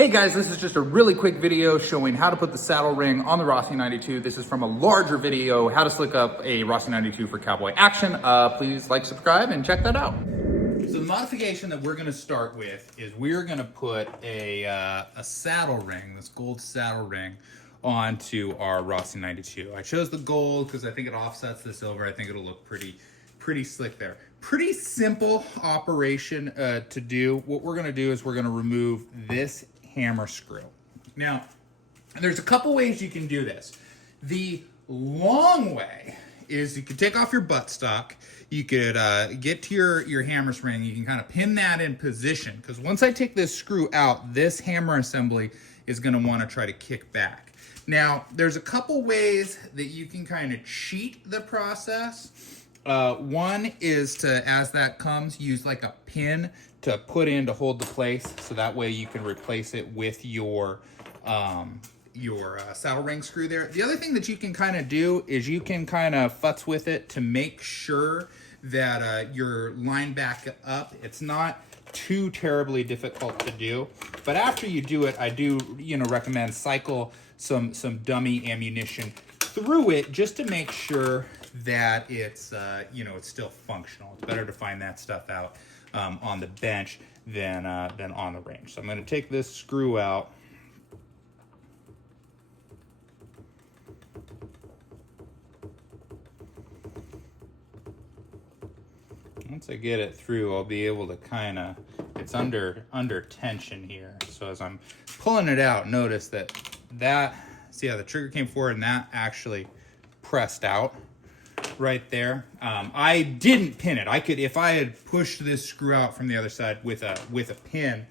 Hey guys, this is just a really quick video showing how to put the saddle ring on the Rossi 92. This is from a larger video, how to slick up a Rossi 92 for Cowboy Action. Please like, subscribe, and check that out. So the modification that we're gonna start with is we're gonna put a saddle ring, this gold saddle ring, onto our Rossi 92. I chose the gold because I think it offsets the silver. I think it'll look pretty slick there. Pretty simple operation to do. What we're gonna do is we're gonna remove this hammer screw. Now, there's a couple ways you can do this. The long way is you could take off your buttstock, you could get to your hammer spring, you can kind of pin that in position, because once I take this screw out, this hammer assembly is gonna wanna try to kick back. Now, there's a couple ways that you can kind of cheat the process. One is to, as that comes, use like a pin to put in to hold the place, so that way you can replace it with your saddle ring screw there. The other thing that you can kind of do is you can kind of futz with it to make sure that you're lined back up. It's not too terribly difficult to do, but after you do it, I do recommend cycle some dummy ammunition through it just to make sure that it's it's still functional. It's better to find that stuff out on the bench than on the range. So I'm going to take this screw out. Once I get it through, I'll be able to kind of, it's under tension here. So as I'm pulling it out, notice that see how the trigger came forward and that actually pressed out right there. I didn't pin it. I could, if I had pushed this screw out from the other side with a pin,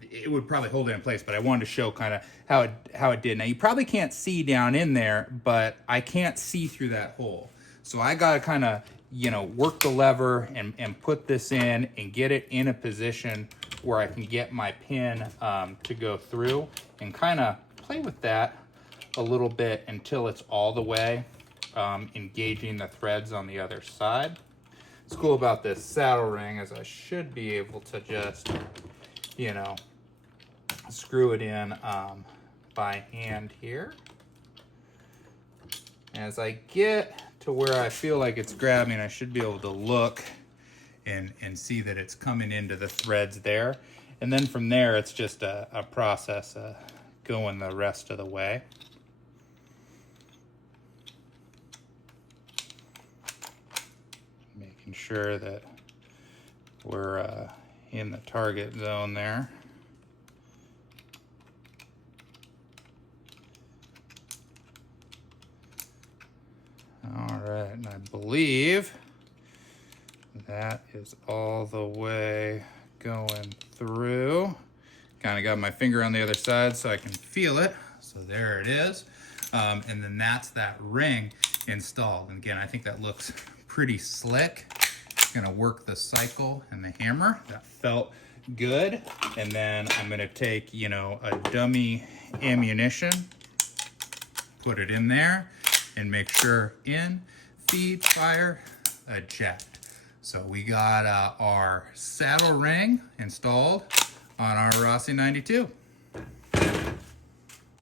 it would probably hold it in place, but I wanted to show kind of how it did. Now you probably can't see down in there, but I can't see through that hole. So I got to kind of, work the lever and put this in and get it in a position where I can get my pin to go through, and kind of play with that a little bit until it's all the way engaging the threads on the other side. What's cool about this saddle ring is I should be able to just, screw it in by hand here. As I get to where I feel like it's grabbing, I should be able to look and see that it's coming into the threads there. And then from there, it's just a process going the rest of the way. Making sure that we're in the target zone there. All right, and I believe that is all the way going through. Kind of got my finger on the other side so I can feel it. So there it is. And then that's that ring installed. And again, I think that looks pretty slick. Gonna work the cycle and the hammer. That felt good. And then I'm gonna take, a dummy ammunition, put it in there, and make sure in, feed, fire, eject. So we got our saddle ring installed on our Rossi 92.